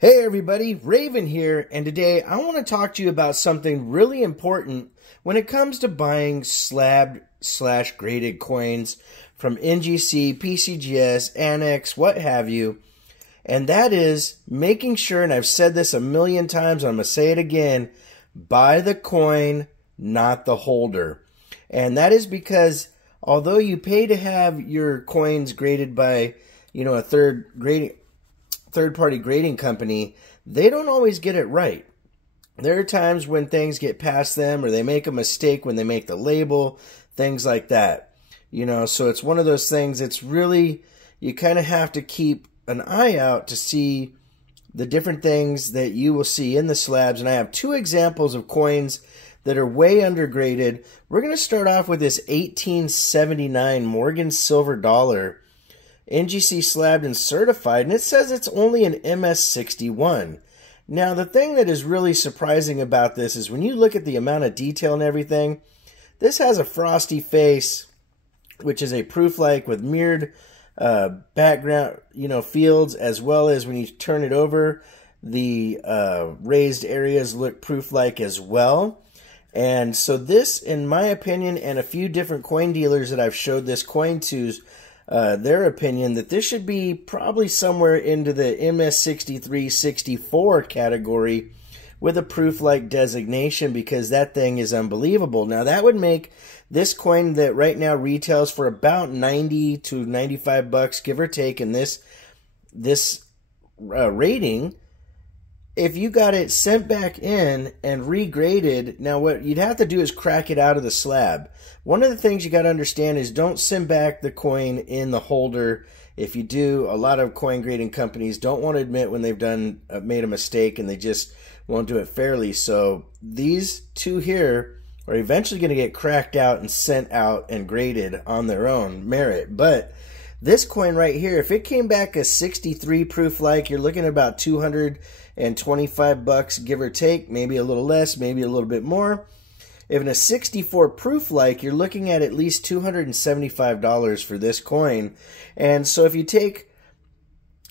Hey everybody, Raven here, and today I want to talk to you about something really important when it comes to buying slabbed/graded coins from NGC, PCGS, ANACS, what have you, and that is making sure, and I've said this a million times, I'm going to say it again, buy the coin, not the holder. And that is because although you pay to have your coins graded by, a third-party grading company, they don't always get it right. There are times when things get past them or they make a mistake when they make the label, things like that. So it's one of those things, it's really, you kind of have to keep an eye out to see the different things that you will see in the slabs. And I have two examples of coins that are way undergraded. We're going to start off with this 1879 Morgan silver dollar, NGC slabbed and certified, and it says it's only an MS61. Now, the thing that is really surprising about this is when you look at the amount of detail and everything, this has a frosty face, which is a proof-like with mirrored background, fields, as well as when you turn it over, the raised areas look proof-like as well. And so this, in my opinion, and a few different coin dealers that I've showed this coin to, their opinion that this should be probably somewhere into the MS63-64 category with a proof-like designation, because that thing is unbelievable. Now that would make this coin that right now retails for about 90 to 95 bucks, give or take, in this rating. If you got it sent back in and regraded, now what you'd have to do is crack it out of the slab. One of the things you got to understand is don't send back the coin in the holder. If you do, a lot of coin grading companies don't want to admit when they've made a mistake, and they just won't do it fairly. So these two here are eventually going to get cracked out and sent out and graded on their own merit. But this coin right here, if it came back a 63 proof like, you're looking at about 225 bucks, give or take, maybe a little less, maybe a little bit more. If in a 64 proof like, you're looking at least $275 for this coin. And so if you take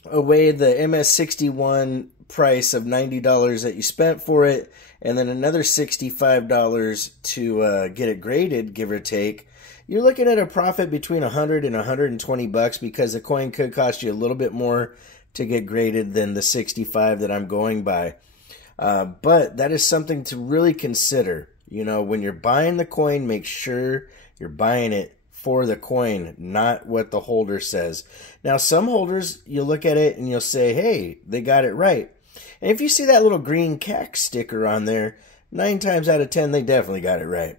away the MS61 price of $90 that you spent for it, and then another $65 to get it graded, give or take, you're looking at a profit between 100 and 120 bucks, because the coin could cost you a little bit more to get graded than the 65 that I'm going by. But that is something to really consider. When you're buying the coin, make sure you're buying it for the coin, not what the holder says. Now, some holders, you'll look at it and you'll say, hey, they got it right. And if you see that little green CAC sticker on there, 9 times out of 10, they definitely got it right.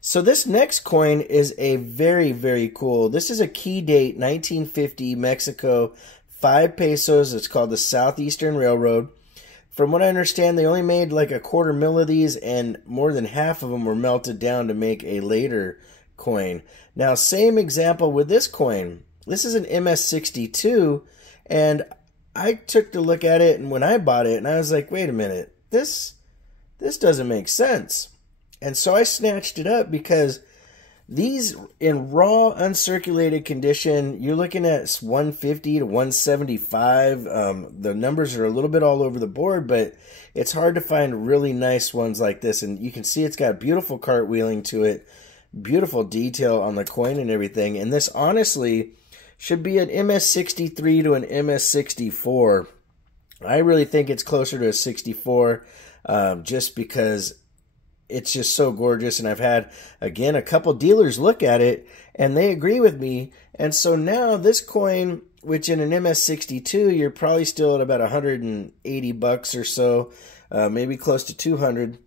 So this next coin is a very, very cool. This is a key date, 1950, Mexico, 5 pesos. It's called the Southeastern Railroad. From what I understand, they only made like a quarter mil of these, and more than half of them were melted down to make a later coin. Now, same example with this coin. This is an MS62, and I took a look at it, and when I bought it, and I was like, wait a minute, this doesn't make sense. And so I snatched it up, because these in raw uncirculated condition, you're looking at 150 to 175. The numbers are a little bit all over the board, but it's hard to find really nice ones like this. And you can see it's got beautiful cartwheeling to it, beautiful detail on the coin and everything. And this honestly should be an MS63 to an MS64. I really think it's closer to a 64, just because it's just so gorgeous. And I've had, again, a couple dealers look at it, and they agree with me. And so now this coin, which in an MS62, you're probably still at about 180 bucks or so, maybe close to 200,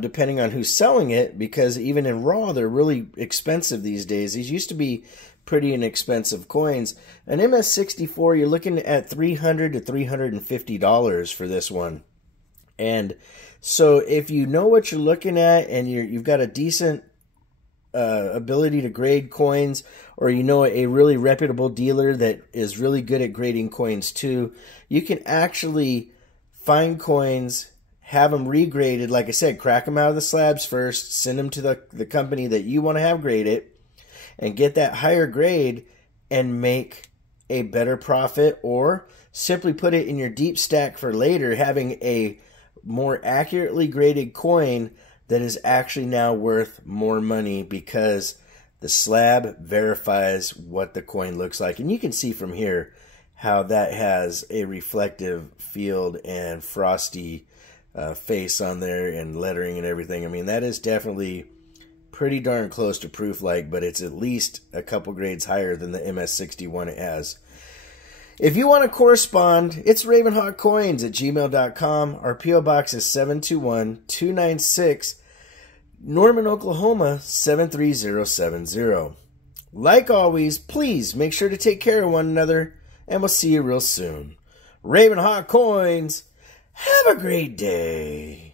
depending on who's selling it, because even in raw, they're really expensive these days. These used to be pretty inexpensive coins. An MS64, you're looking at $300 to $350 for this one. And so if you know what you're looking at, and you've got a decent ability to grade coins, or a really reputable dealer that is really good at grading coins too, you can actually find coins, have them regraded. Like I said, crack them out of the slabs first, send them to the company that you want to have grade it, and get that higher grade and make a better profit, or simply put it in your deep stack for later, having a more accurately graded coin that is actually now worth more money because the slab verifies what the coin looks like. And you can see from here how that has a reflective field and frosty face on there and lettering and everything. I mean, that is definitely pretty darn close to proof-like, but it's at least a couple grades higher than the MS61 it has. If you want to correspond, it's ravenhawkcoins@gmail.com. Our P.O. Box is 721-296, Norman, Oklahoma 73070. Like always, please make sure to take care of one another, and we'll see you real soon. Ravenhawk Coins, have a great day.